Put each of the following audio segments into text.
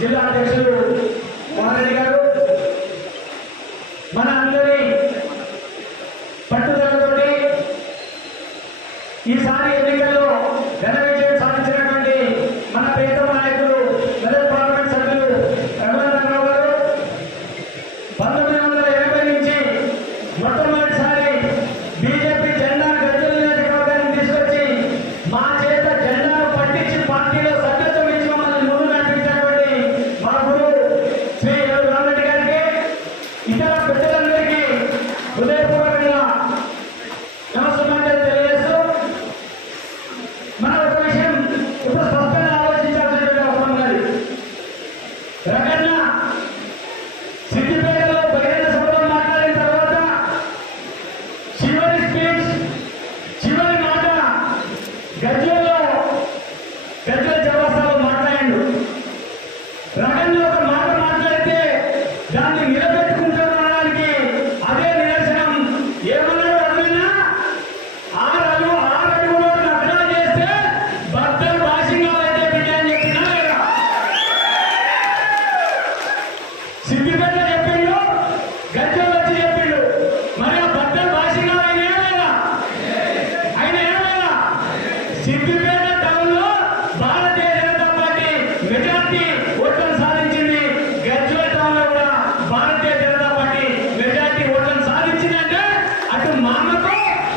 జిల్లా అధ్యక్షుడు మోహన్ గారు. ಗಜ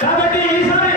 కాబట్టి ఈసారి